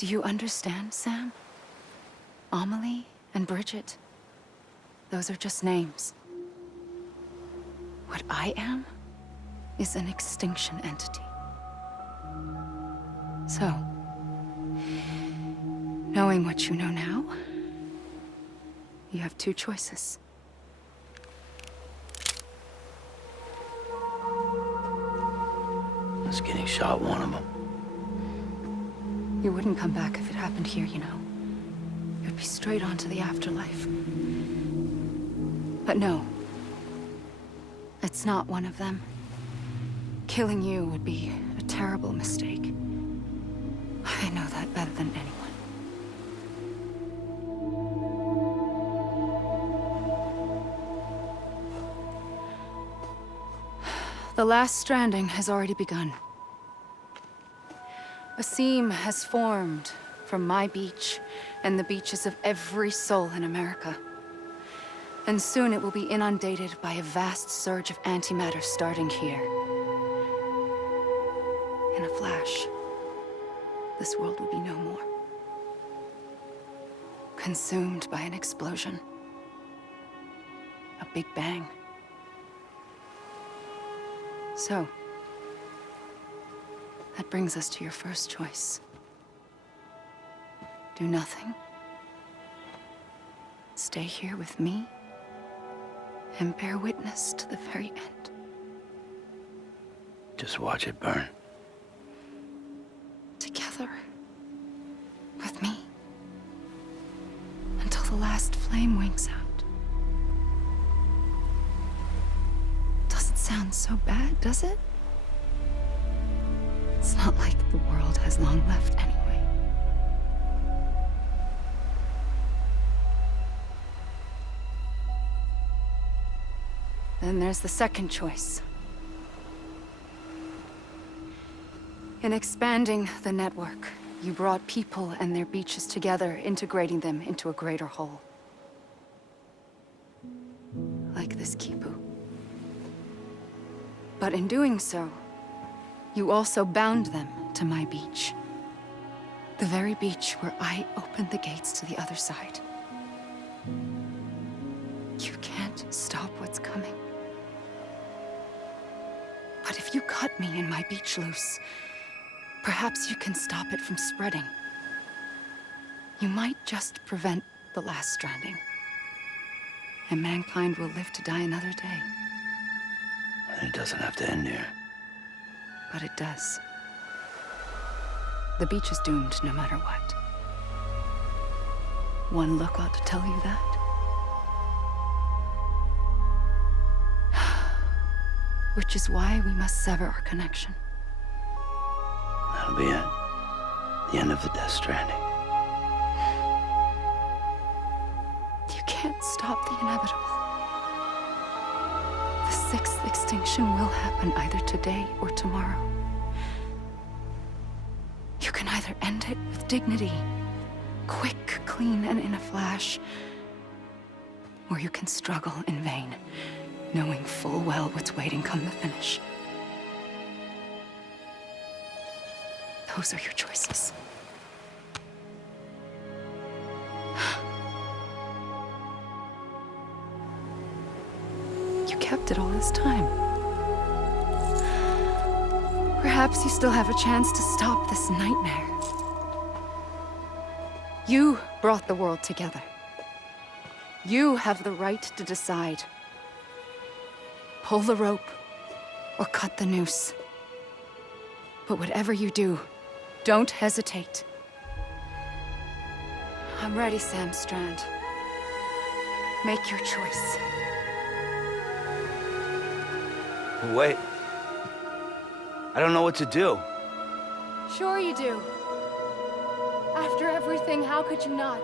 Do you understand, Sam? Amelie and Bridget, those are just names. What I am is an extinction entity. So, knowing what you know now, you have two choices. Is getting shot one of them? You wouldn't come back if it happened here, you know. You'd be straight on to the afterlife. But no. It's not one of them. Killing you would be a terrible mistake. I know that better than anyone. The last stranding has already begun. A seam has formed from my beach and the beaches of every soul in America. And soon it will be inundated by a vast surge of antimatter starting here. In a flash, this world will be no more. Consumed by an explosion. A big bang. So, that brings us to your first choice. Do nothing. Stay here with me, and bear witness to the very end. Just watch it burn. Together. With me. Until the last flame winks out. Doesn't sound so bad, does it? It's not like the world has long left anyway. Then there's the second choice. In expanding the network, you brought people and their beaches together, integrating them into a greater whole. Like this Kipu. But in doing so, you also bound them to my beach. The very beach where I opened the gates to the other side. You can't stop what's coming. But if you cut me and my beach loose, perhaps you can stop it from spreading. You might just prevent the last stranding. And mankind will live to die another day. And it doesn't have to end here. But it does. The beach is doomed no matter what. One look ought to tell you that. Which is why we must sever our connection. That'll be it. The end of the Death Stranding. You can't stop the inevitable. The sixth extinction will happen either today or tomorrow. You can either end it with dignity, quick, clean, and in a flash, or you can struggle in vain, knowing full well what's waiting come the finish. Those are your choices. You kept it all this time. Perhaps you still have a chance to stop this nightmare. You brought the world together. You have the right to decide. Pull the rope, or cut the noose. But whatever you do, don't hesitate. I'm ready, Sam Strand. Make your choice. Wait. I don't know what to do. Sure you do. After everything, how could you not?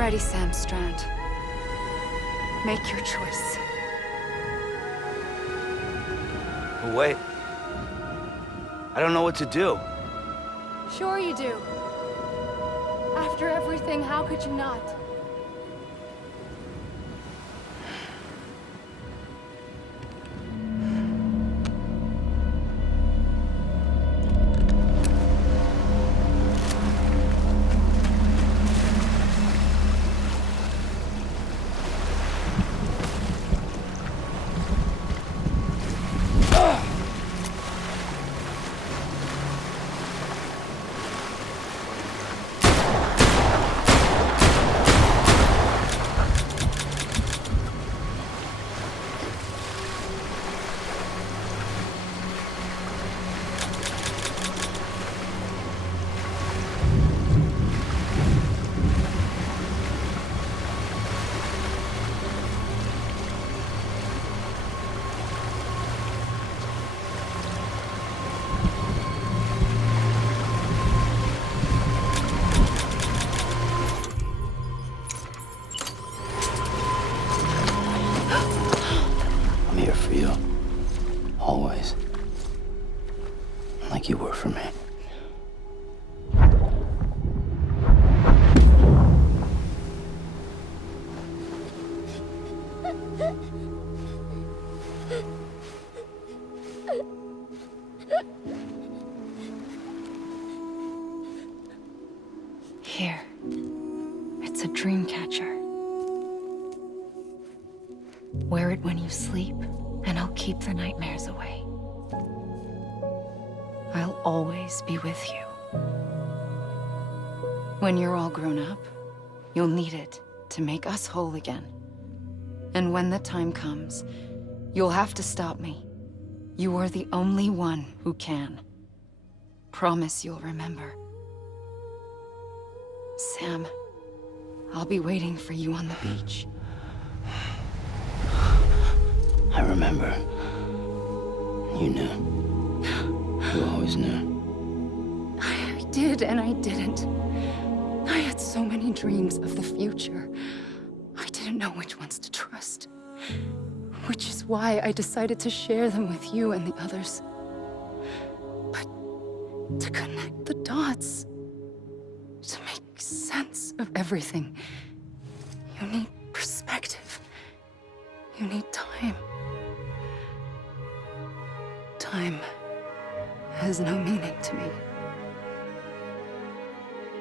ready, Sam Strand. Make your choice. But wait. I don't know what to do. Sure you do. After everything, how could you not? I'm here for you. Always. Like you were for me. Here. It's a dream catcher. Wear it when you sleep, and I'll keep the nightmares away. I'll always be with you. When you're all grown up, you'll need it to make us whole again. And when the time comes, you'll have to stop me. You are the only one who can. Promise you'll remember. Sam, I'll be waiting for you on the beach. I remember. You knew. You always knew. I did and I didn't. I had so many dreams of the future. I didn't know which ones to trust. Which is why I decided to share them with you and the others. But to connect the dots, to make sense of everything, you need perspective. You need time. Time has no meaning to me.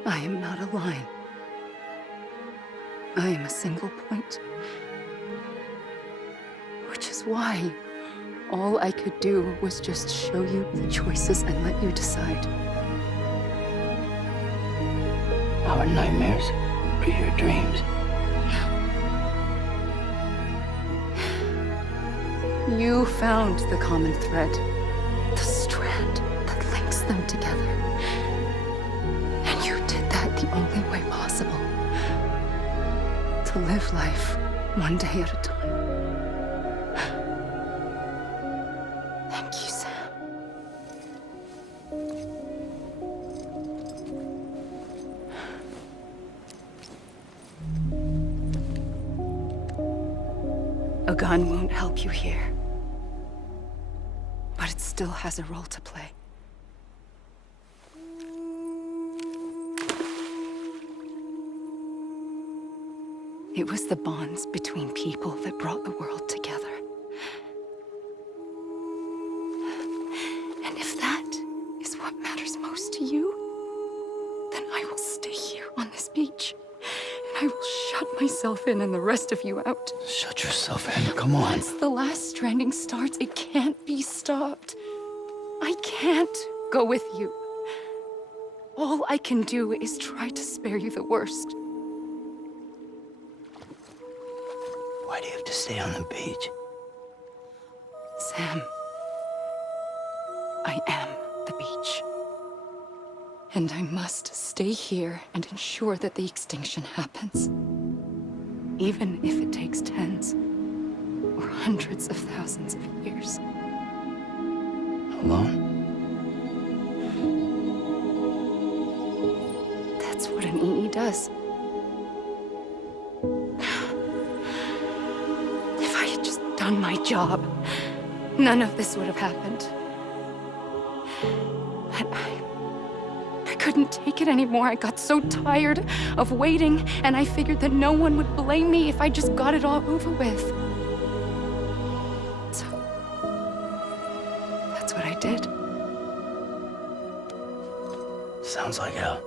I am not a line. I am a single point. Which is why all I could do was just show you the choices and let you decide. Our nightmares are your dreams. You found the common thread, the strand that links them together. And you did that the only way possible. To live life one day at a time. Thank you, Sam. A gun won't help you here. But it still has a role to play. It was the bonds between people that brought the world together. And if that is what matters most to you, then I will stay here on this beach. And I will shut myself in and the rest of you out. Shut yourself in. Come on. Once the last stranding starts, it can't be stopped. I can't go with you. All I can do is try to spare you the worst. Why do you have to stay on the beach? Sam, I am the beach. And I must stay here and ensure that the extinction happens. Even if it takes tens or hundreds of thousands of years. Alone? That's what an EE does. done my job, none of this would have happened. But I couldn't take it anymore. I got so tired of waiting, and I figured that no one would blame me if I just got it all over with. So, that's what I did. Sounds like hell.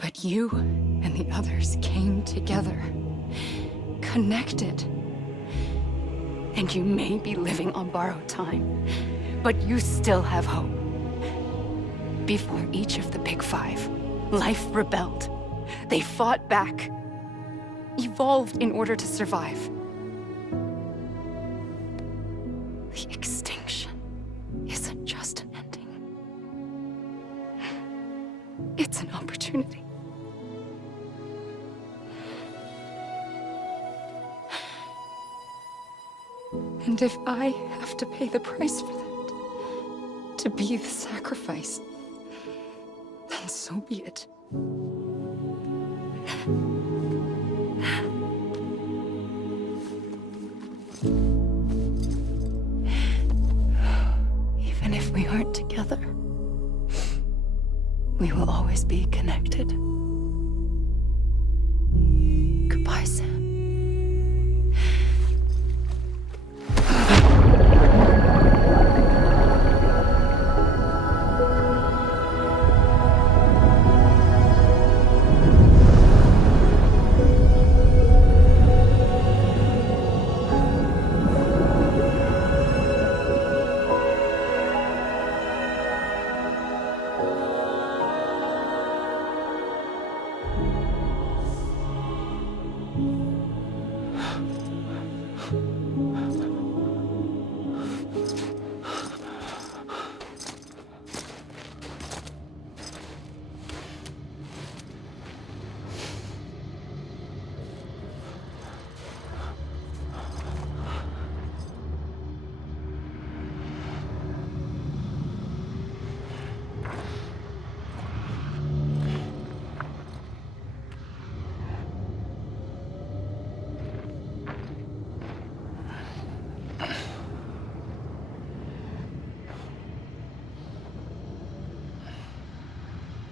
But you and the others came together, connected. And you may be living on borrowed time, but you still have hope. Before each of the Big Five, life rebelled. They fought back, evolved in order to survive. The extinction isn't just an ending. It's an opportunity. And if I have to pay the price for that, to be the sacrifice, then so be it. Even if we aren't together, we will always be connected. Goodbye, Sam.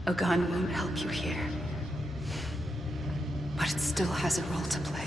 A gun won't help you here, but it still has a role to play.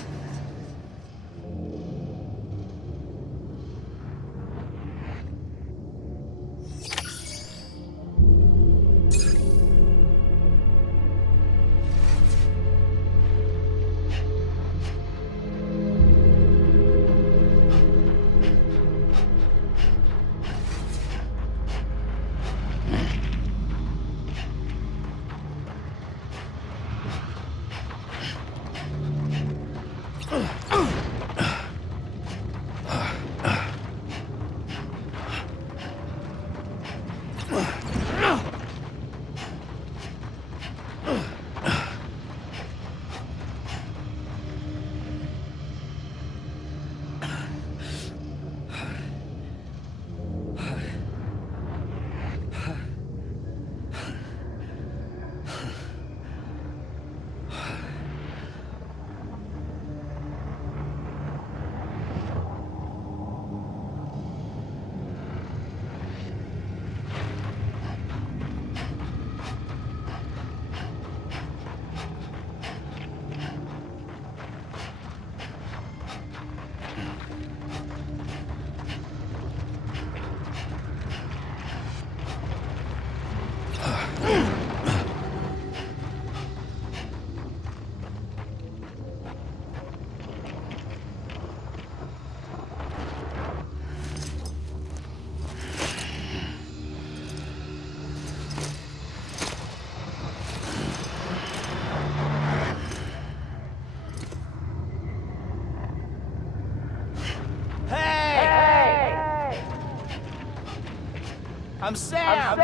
I'm Sam!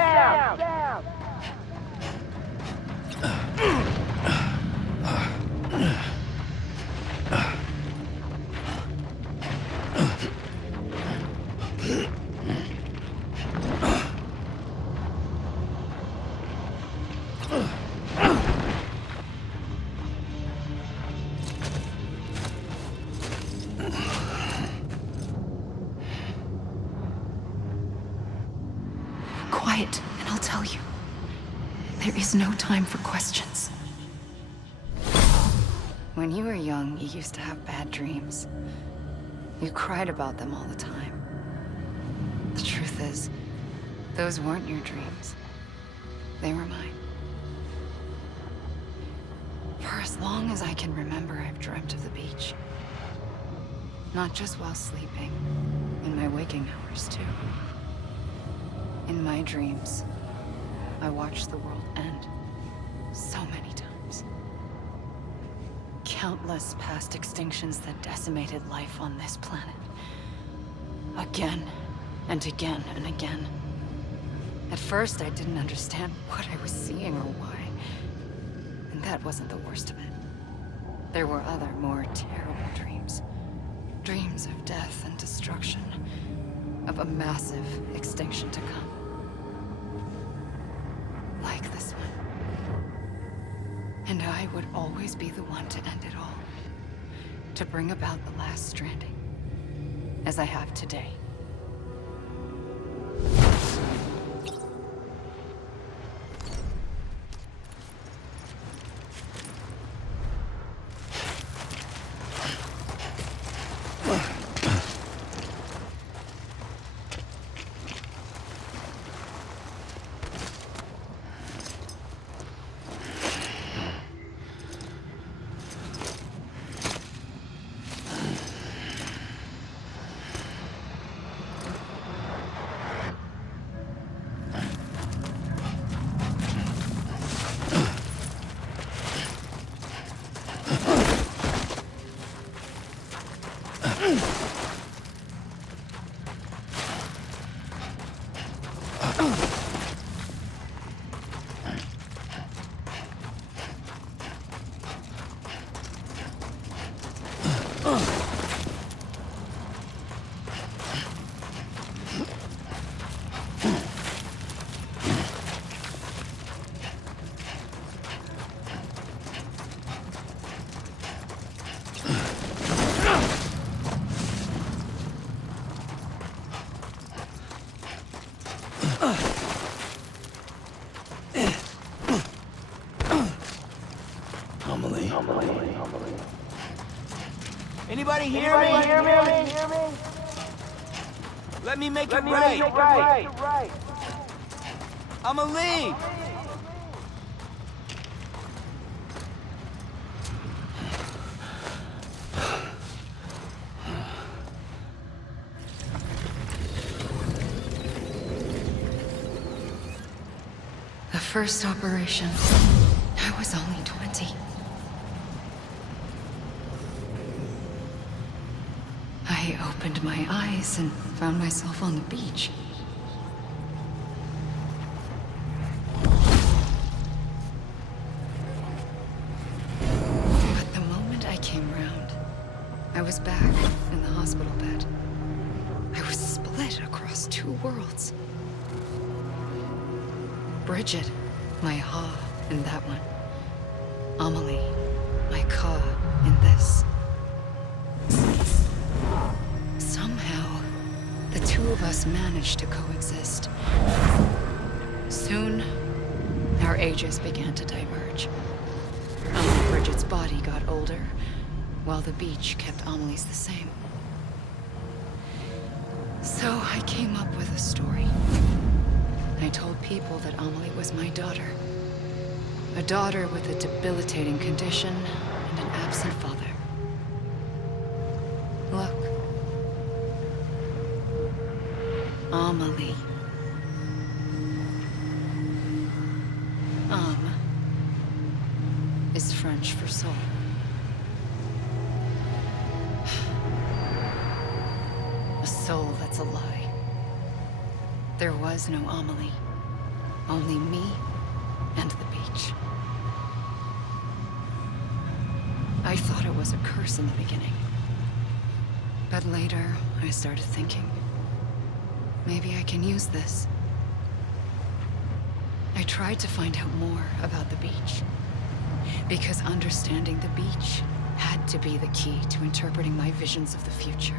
quiet, and I'll tell you. There is no time for questions. When you were young, you used to have bad dreams. You cried about them all the time. The truth is, those weren't your dreams. They were mine. For as long as I can remember, I've dreamt of the beach. Not just while sleeping, in my waking hours too. In my dreams, I watched the world end so many times. Countless past extinctions that decimated life on this planet. Again, and again, and again. At first, I didn't understand what I was seeing or why. And that wasn't the worst of it. There were other, more terrible dreams. Dreams of death and destruction. Of a massive extinction to come. Like this one. And I would always be the one to end it all. To bring about the last stranding. As I have today. Anybody hear me? Let me make it right. I'm a lead. The first operation, I was only 20. I opened my eyes and found myself on the beach. But the moment I came round, I was back in the hospital bed. I was split across two worlds. Bridget, my Ha in that one. Amelie, my Ka in this. Somehow, the two of us managed to coexist. Soon, our ages began to diverge. Bridget's body got older, while the beach kept Amelie's the same. So I came up with a story. I told people that Amelie was my daughter. A daughter with a debilitating condition and an absent father. Look. Amelie. Is French for soul. A soul that's a lie. There was no Amelie. Only me and the beach. I thought it was a curse in the beginning. But later, I started thinking, maybe I can use this. I tried to find out more about the beach. Because understanding the beach had to be the key to interpreting my visions of the future.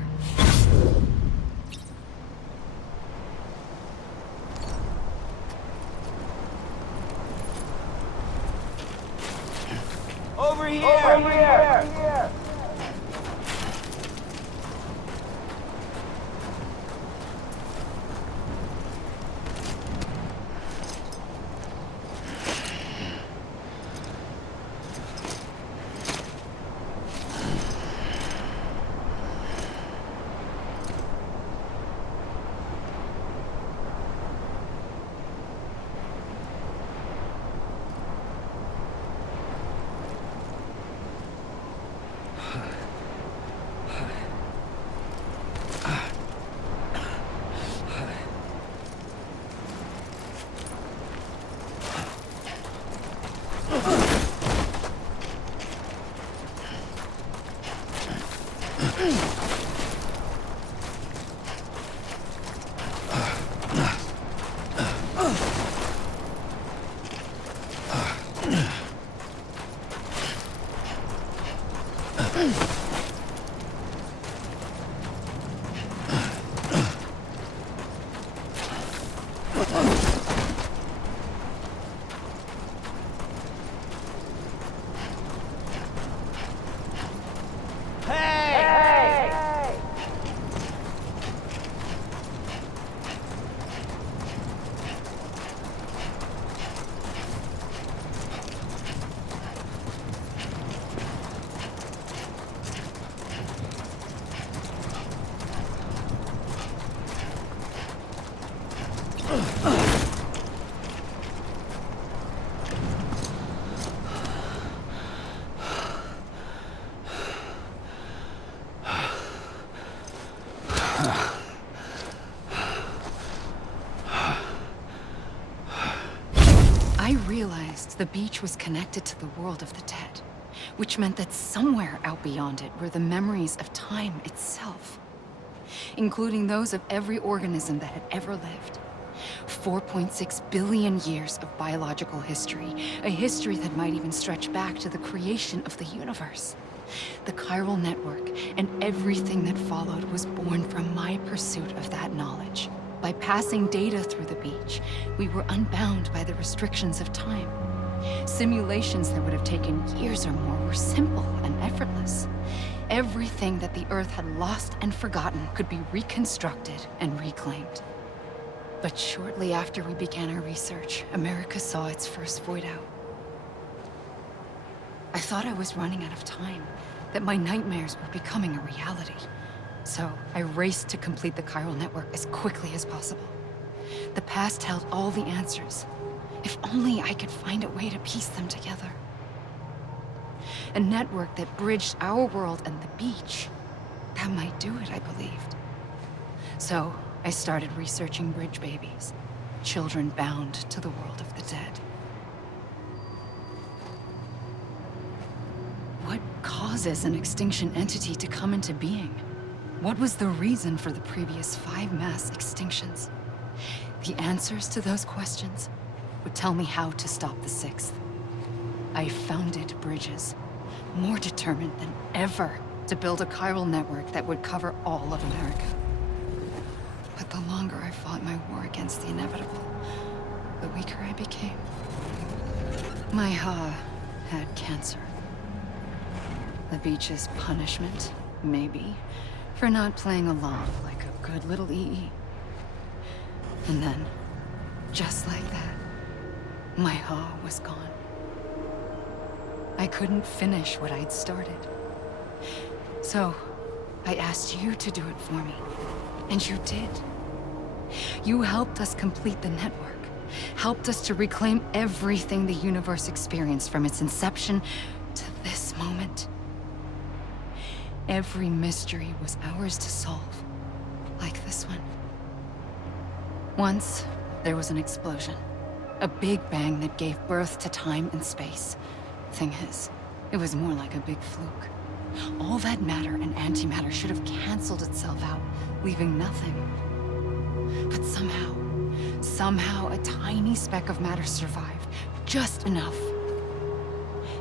here! I realized the beach was connected to the world of the dead, which meant that somewhere out beyond it were the memories of time itself, including those of every organism that had ever lived. 4.6 billion years of biological history, a history that might even stretch back to the creation of the universe. The chiral network and everything that followed was born from my pursuit of that knowledge. By passing data through the beach, we were unbound by the restrictions of time. Simulations that would have taken years or more were simple and effortless. Everything that the Earth had lost and forgotten could be reconstructed and reclaimed. But shortly after we began our research, America saw its first void out. I thought I was running out of time, that my nightmares were becoming a reality. So I raced to complete the chiral network as quickly as possible. The past held all the answers. If only I could find a way to piece them together. A network that bridged our world and the beach. That might do it, I believed. So I started researching bridge babies, children bound to the world of the dead. What causes an extinction entity to come into being? What was the reason for the previous 5 mass extinctions? The answers to those questions would tell me how to stop the 6th. I founded bridges, more determined than ever to build a chiral network that would cover all of America. But the longer I fought my war against the inevitable, the weaker I became. My Ha had cancer. The beach's punishment, maybe, for not playing along like a good little EE. And then, just like that, my Ha was gone. I couldn't finish what I'd started. So, I asked you to do it for me, and you did. You helped us complete the network, helped us to reclaim everything the universe experienced from its inception to this moment. Every mystery was ours to solve, like this one. Once, there was an explosion. A big bang that gave birth to time and space. Thing is, it was more like a big fluke. All that matter and antimatter should have canceled itself out, leaving nothing. But somehow a tiny speck of matter survived. Just enough.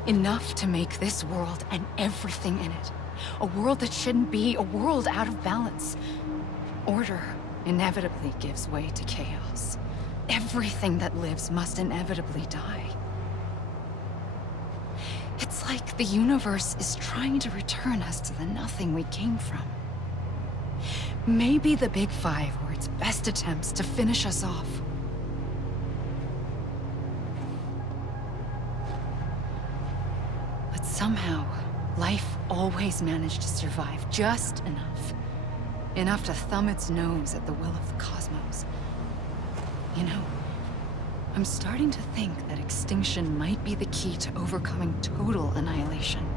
Enough to make this world and everything in it. A world that shouldn't be, a world out of balance. Order inevitably gives way to chaos. Everything that lives must inevitably die. It's like the universe is trying to return us to the nothing we came from. Maybe the Big Five were its best attempts to finish us off. But somehow, life always managed to survive just enough. Enough to thumb its nose at the will of the cosmos. You know, I'm starting to think that extinction might be the key to overcoming total annihilation.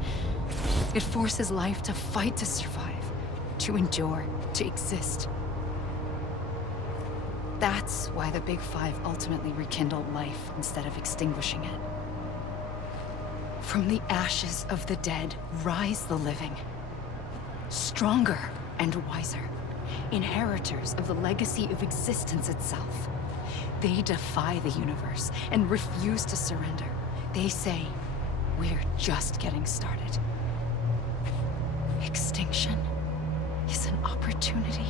It forces life to fight to survive, to endure, to exist. That's why the Big Five ultimately rekindled life instead of extinguishing it. From the ashes of the dead rise the living. Stronger and wiser. Inheritors of the legacy of existence itself. They defy the universe and refuse to surrender. They say, we're just getting started. Extinction is an opportunity.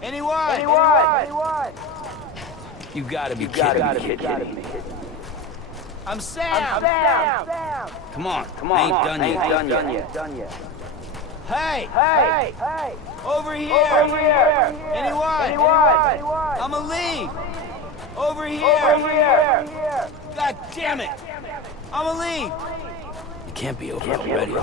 Anyone? You gotta be kidding me. I'm Sam! Come on, I ain't done yet. Hey! Over here! Anyone? I'm a lead! Over here! God damn it! I'm a lead! You can't be over already.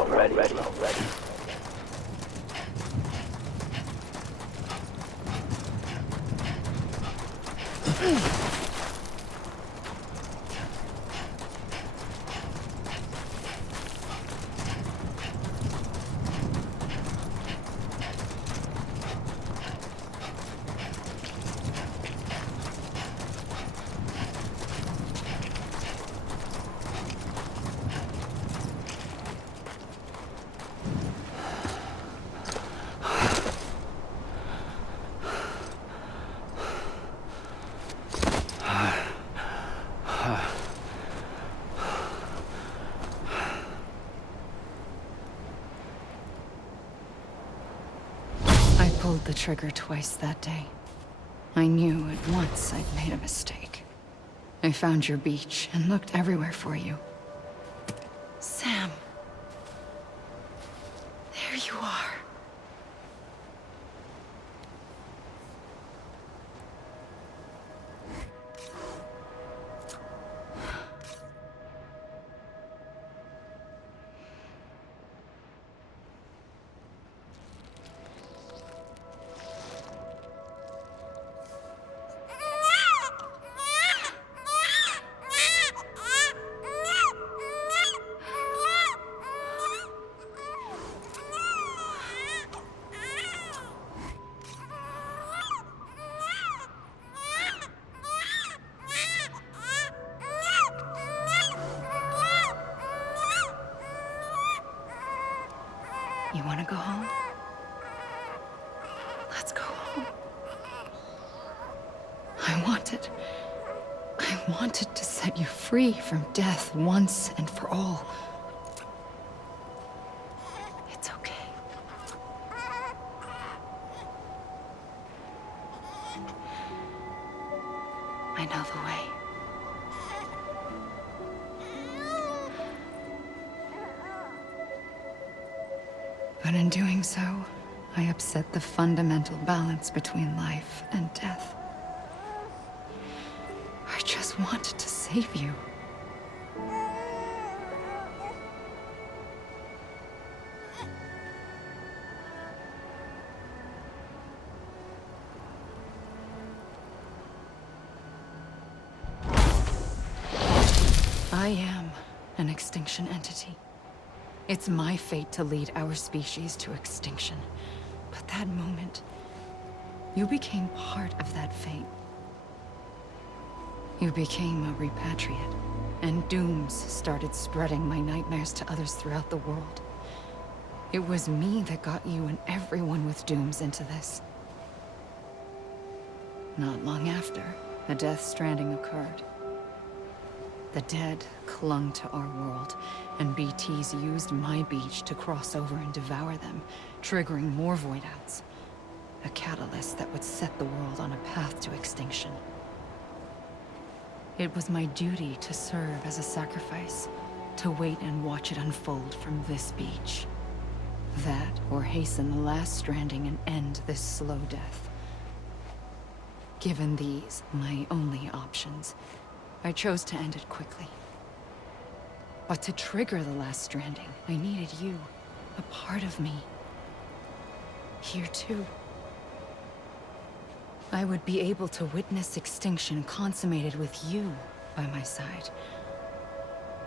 I pulled the trigger twice that day. I knew at once I'd made a mistake. I found your beach and looked everywhere for you. Sam. There you are. You want to go home? Let's go home. I wanted to set you free from death once and for all. It's okay. I know the way. But in doing so, I upset the fundamental balance between life and death. I just wanted to save you. I am an extinction entity. It's my fate to lead our species to extinction. But that moment, you became part of that fate. You became a repatriate, and dooms started spreading my nightmares to others throughout the world. It was me that got you and everyone with dooms into this. Not long after, a death stranding occurred. The dead clung to our world, and BTs used my beach to cross over and devour them, triggering more void outs. A catalyst that would set the world on a path to extinction. It was my duty to serve as a sacrifice, to wait and watch it unfold from this beach. That, or hasten the last stranding and end this slow death. Given these, my only options, I chose to end it quickly. But to trigger the last stranding, I needed you, a part of me. Here too. I would be able to witness extinction consummated with you by my side.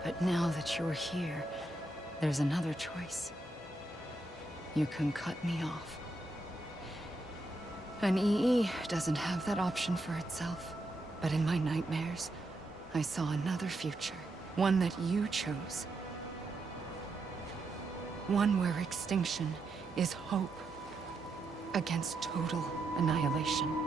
But now that you're here, there's another choice. You can cut me off. An EE doesn't have that option for itself. But in my nightmares, I saw another future. One that you chose. One where extinction is hope against total annihilation.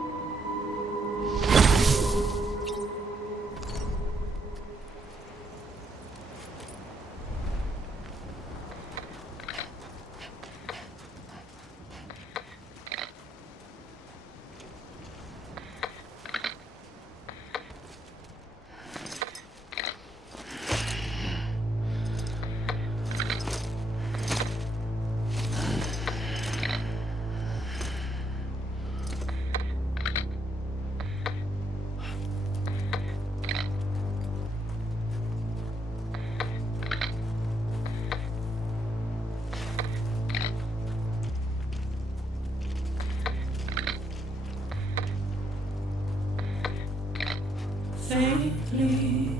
Safely,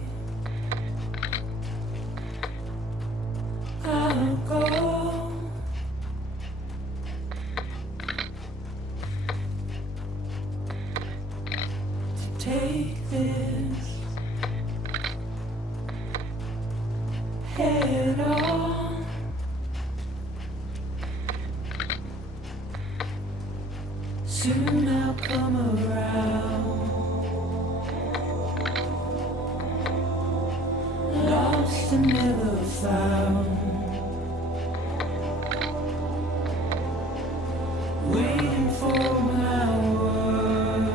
I'll go. To take this head on. Soon I'll come around. Lost and never found, waiting for my words,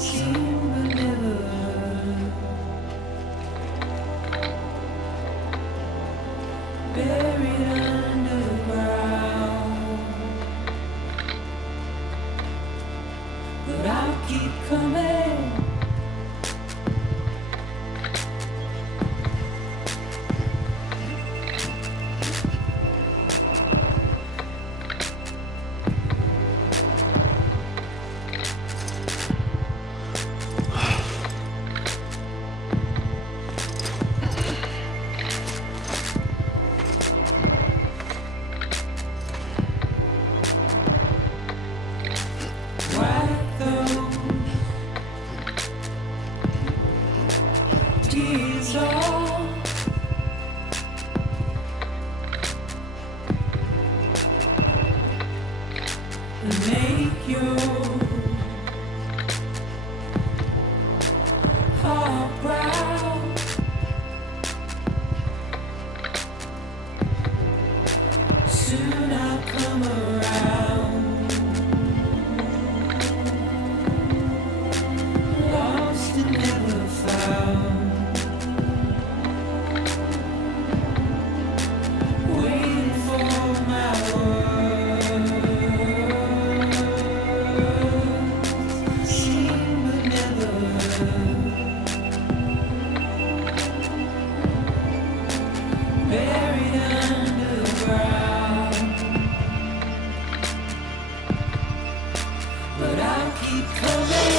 seen but never heard, buried underground, but I'll keep coming. Tears off, and make your heart proud. Soon I'll come around. Lost and never found. But I'll keep coming.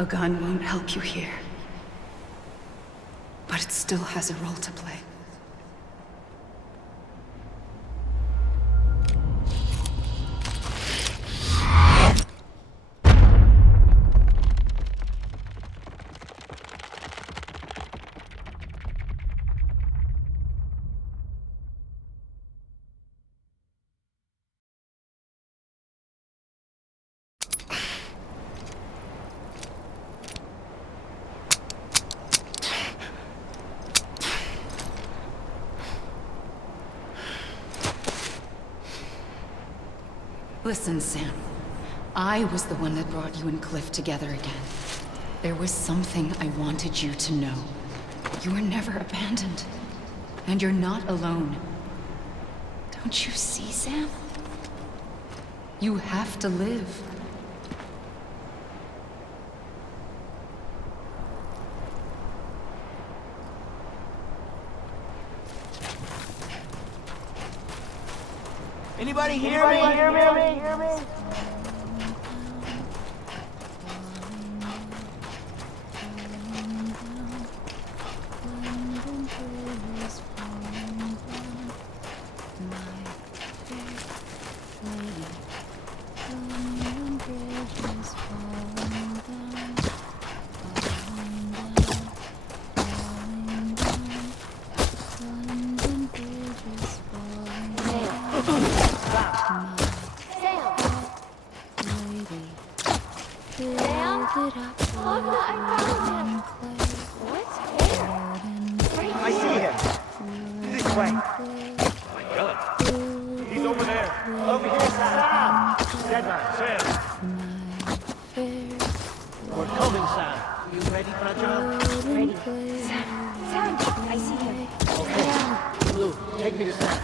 A gun won't help you here. But it still has a role to play. Listen, Sam. I was the one that brought you and Cliff together again. There was something I wanted you to know. You were never abandoned. And you're not alone. Don't you see, Sam? You have to live. Anybody hear me? I see him. This way. Oh my God. He's over there. Over here, Sam. Dead man, Sam. We're coming, Sam. You ready for a job? Ready. Sam, I see him. Okay. Blue, take me to Sam.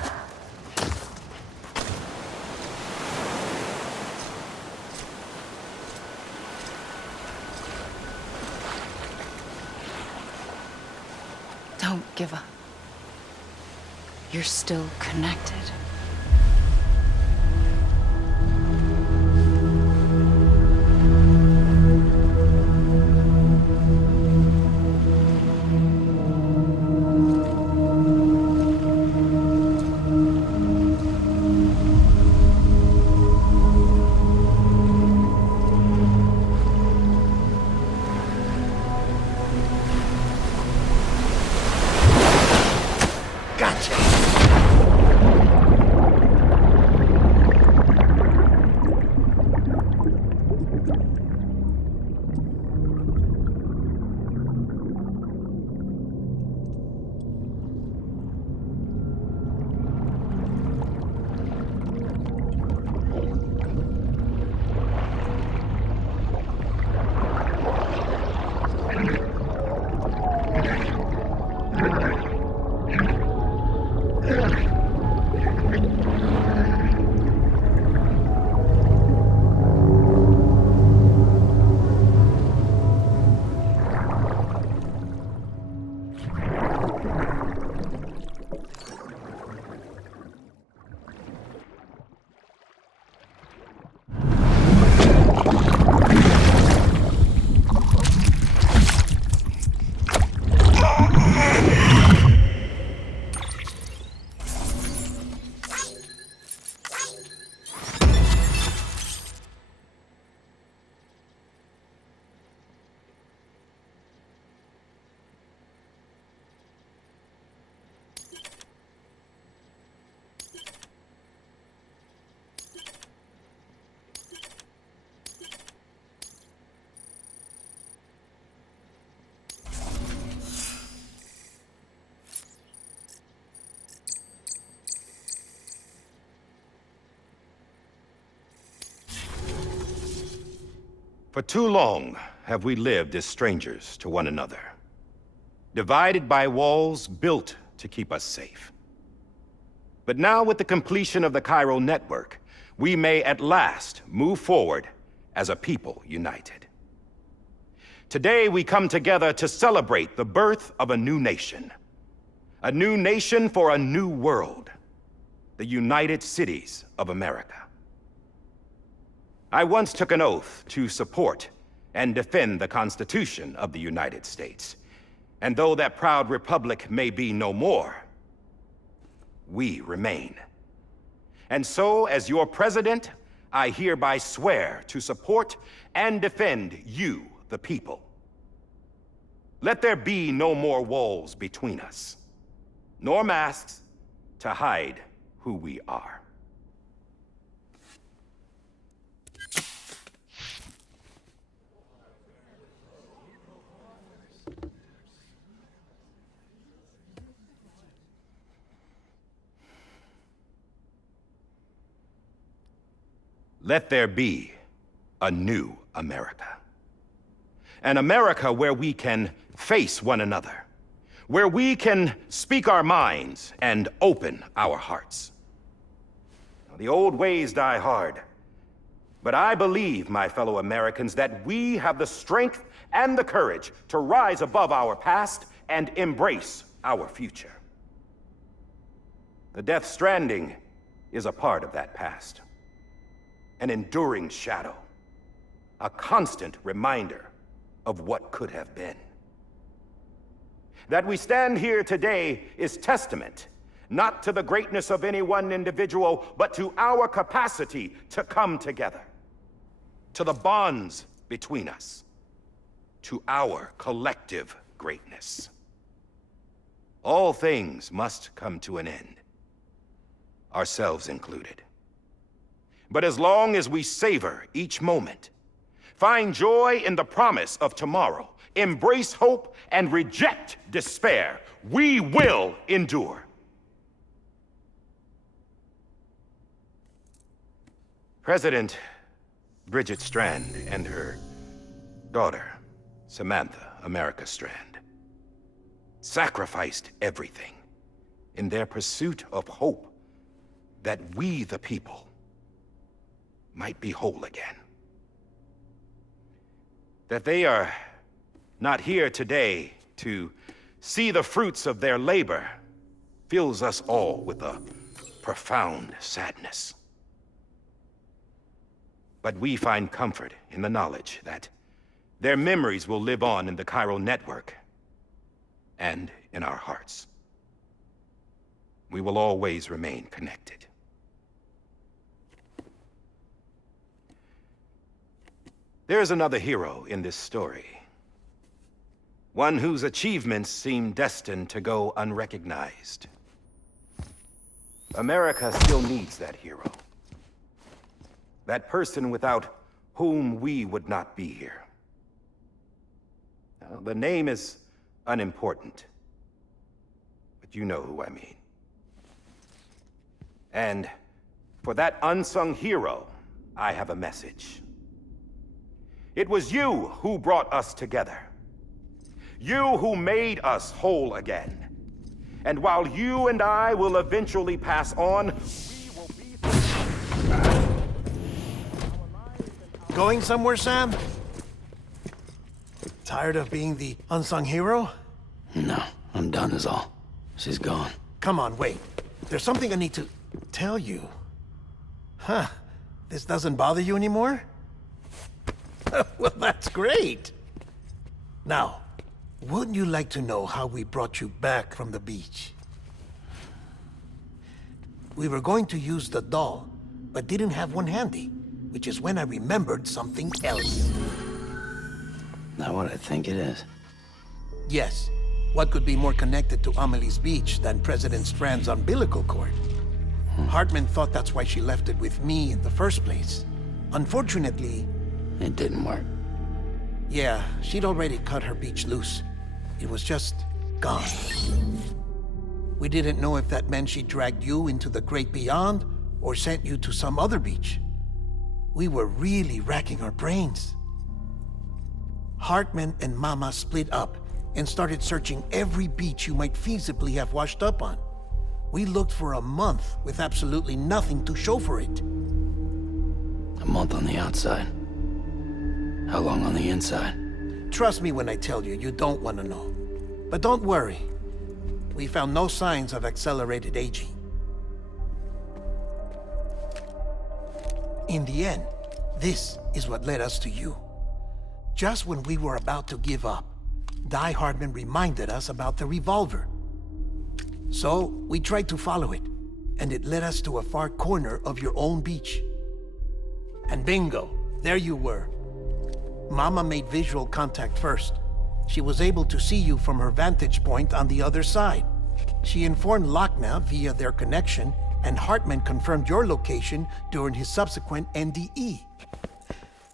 Don't give up. You're still connected. For too long have we lived as strangers to one another, divided by walls built to keep us safe. But now, with the completion of the Chiral network, we may at last move forward as a people united. Today we come together to celebrate the birth of a new nation. A new nation for a new world. The United Cities of America. I once took an oath to support and defend the Constitution of the United States. And though that proud republic may be no more, we remain. And so, as your president, I hereby swear to support and defend you, the people. Let there be no more walls between us, nor masks to hide who we are. Let there be a new America. An America where we can face one another, where we can speak our minds and open our hearts. Now, the old ways die hard, but I believe, my fellow Americans, that we have the strength and the courage to rise above our past and embrace our future. The Death Stranding is a part of that past. An enduring shadow, a constant reminder of what could have been. That we stand here today is testament, not to the greatness of any one individual, but to our capacity to come together, to the bonds between us, to our collective greatness. All things must come to an end, ourselves included. But as long as we savor each moment, find joy in the promise of tomorrow, embrace hope, and reject despair, we will endure. President Bridget Strand and her daughter, Samantha America Strand, sacrificed everything in their pursuit of hope that we, the people, might be whole again. That they are not here today to see the fruits of their labor fills us all with a profound sadness. But we find comfort in the knowledge that their memories will live on in the chiral network and in our hearts. We will always remain connected. There's another hero in this story. One whose achievements seem destined to go unrecognized. America still needs that hero. That person without whom we would not be here. Now, the name is unimportant, but you know who I mean. And for that unsung hero, I have a message. It was you who brought us together. You who made us whole again. And while you and I will eventually pass on, we will be... Going somewhere, Sam? Tired of being the unsung hero? No, I'm done is all. She's gone. Come on, wait. There's something I need to tell you. Huh. This doesn't bother you anymore? Well, that's great. Now, wouldn't you like to know how we brought you back from the beach? We were going to use the doll, but didn't have one handy, which is when I remembered something else. Not what I think it is. Yes. What could be more connected to Amelie's beach than President Strand's umbilical cord? Hartman thought that's why she left it with me in the first place. Unfortunately... It didn't work. Yeah, she'd already cut her beach loose. It was just gone. We didn't know if that meant she dragged you into the great beyond or sent you to some other beach. We were really racking our brains. Hartman and Mama split up and started searching every beach you might feasibly have washed up on. We looked for a month with absolutely nothing to show for it. A month on the outside. How long on the inside? Trust me when I tell you, you don't want to know. But don't worry. We found no signs of accelerated aging. In the end, this is what led us to you. Just when we were about to give up, Die Hardman reminded us about the revolver. So, we tried to follow it, and it led us to a far corner of your own beach. And bingo, there you were. Mama made visual contact first. She was able to see you from her vantage point on the other side. She informed Lochna via their connection, and Hartman confirmed your location during his subsequent NDE.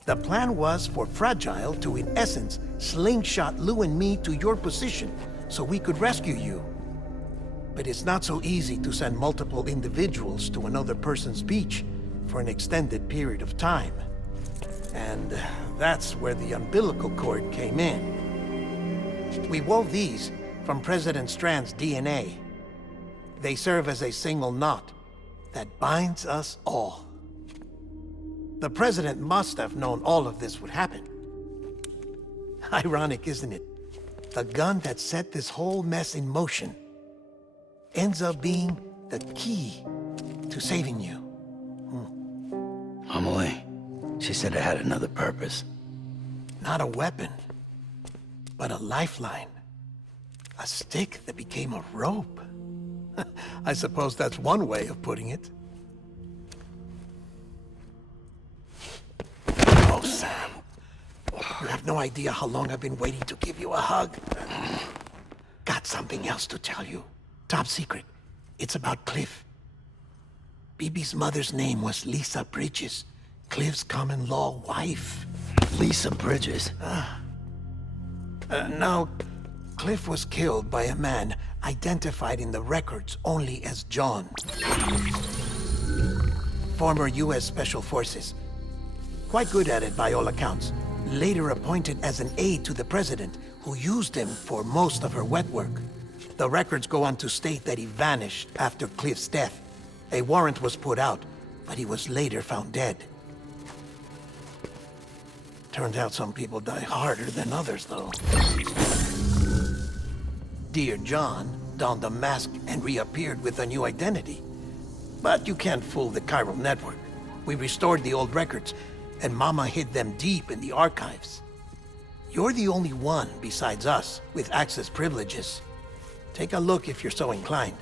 The plan was for Fragile to, in essence, slingshot Lou and me to your position so we could rescue you. But it's not so easy to send multiple individuals to another person's beach for an extended period of time. And that's where the umbilical cord came in. We wove these from President Strand's DNA. They serve as a single knot that binds us all. The President must have known all of this would happen. Ironic, isn't it? The gun that set this whole mess in motion ends up being the key to saving you. Amelie, she said it had another purpose. Not a weapon, but a lifeline. A stick that became a rope. I suppose that's one way of putting it. Oh, Sam. You have no idea how long I've been waiting to give you a hug. Got something else to tell you. Top secret. It's about Cliff. Bibi's mother's name was Lisa Bridges, Cliff's common-law wife. Lisa Bridges? Now, Cliff was killed by a man identified in the records only as John. Former U.S. Special Forces. Quite good at it by all accounts. Later appointed as an aide to the president, who used him for most of her wet work. The records go on to state that he vanished after Cliff's death. A warrant was put out, but he was later found dead. Turns out some people die harder than others, though. Dear John donned a mask and reappeared with a new identity. But you can't fool the chiral network. We restored the old records, and Mama hid them deep in the archives. You're the only one besides us with access privileges. Take a look if you're so inclined.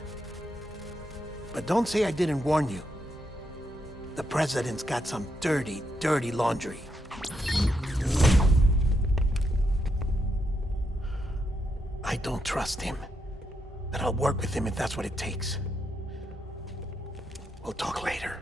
But don't say I didn't warn you. The president's got some dirty, dirty laundry. I don't trust him, but I'll work with him if that's what it takes. We'll talk later.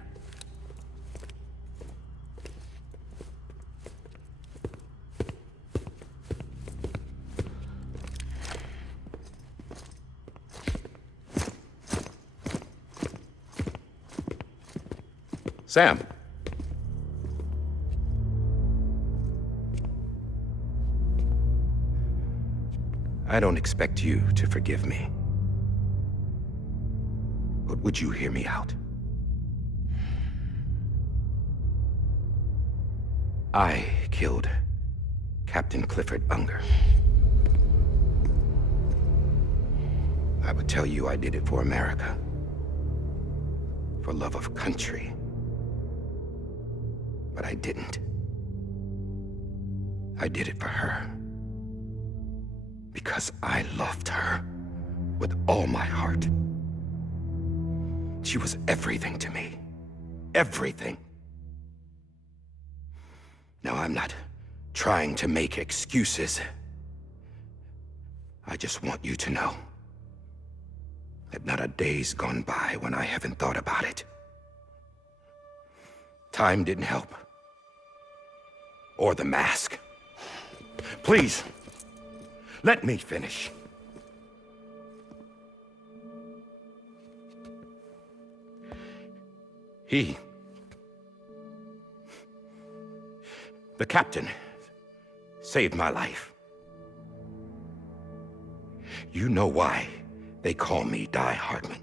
Sam. I don't expect you to forgive me. But would you hear me out? I killed Captain Clifford Unger. I would tell you I did it for America. For love of country. But I didn't. I did it for her. Because I loved her with all my heart. She was everything to me. Everything. Now, I'm not trying to make excuses. I just want you to know that not a day's gone by when I haven't thought about it. Time didn't help. Or the mask. Please, let me finish. The captain, saved my life. You know why they call me Die Hardman.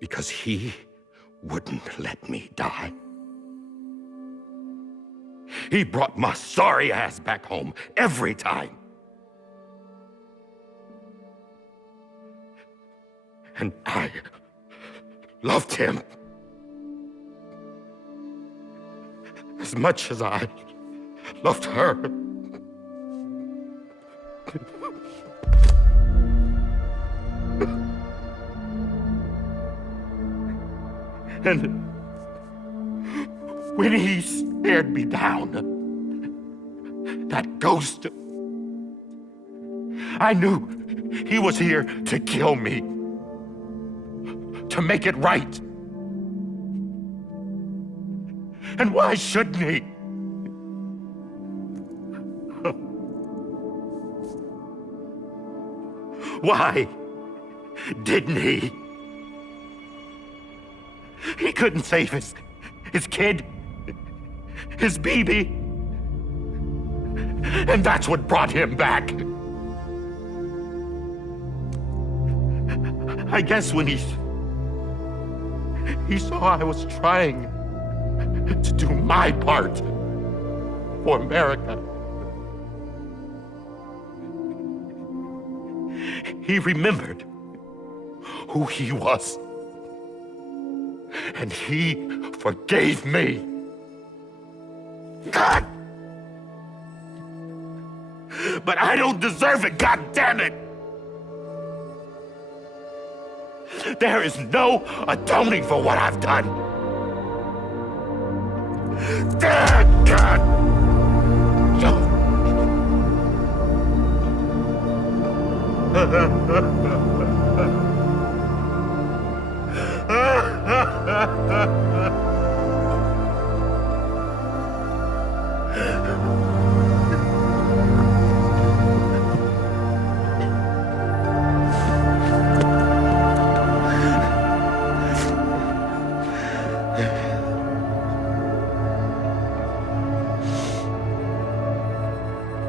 Because he wouldn't let me die. He brought my sorry ass back home every time. And I loved him as much as I loved her. And when he stared me down, that ghost, I knew he was here to kill me, to make it right. And why shouldn't he? Why didn't he? He couldn't save his kid, his baby. And that's what brought him back. I guess when he saw I was trying to do my part for America, he remembered who he was. And he forgave me. God! But I don't deserve it, God damn it! There is no atoning for what I've done. God!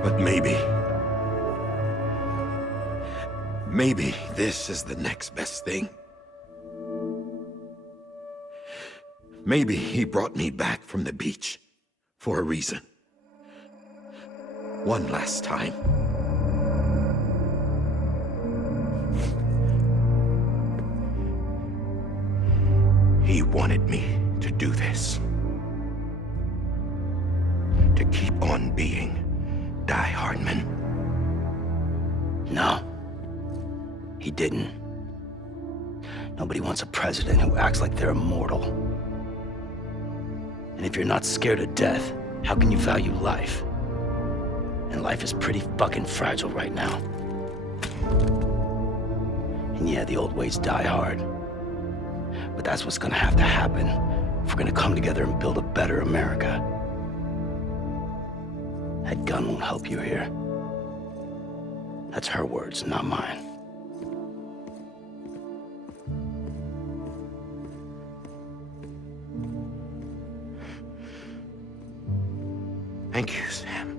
But maybe this is the next best thing. Maybe he brought me back from the beach for a reason. One last time. He wanted me to do this. To keep on being Die Hardman. No. He didn't. Nobody wants a president who acts like they're immortal. And if you're not scared of death, how can you value life? And life is pretty fucking fragile right now. And yeah, the old ways die hard. But that's what's gonna have to happen if we're gonna come together and build a better America. That gun won't help you here. That's her words, not mine. Thank you, Sam.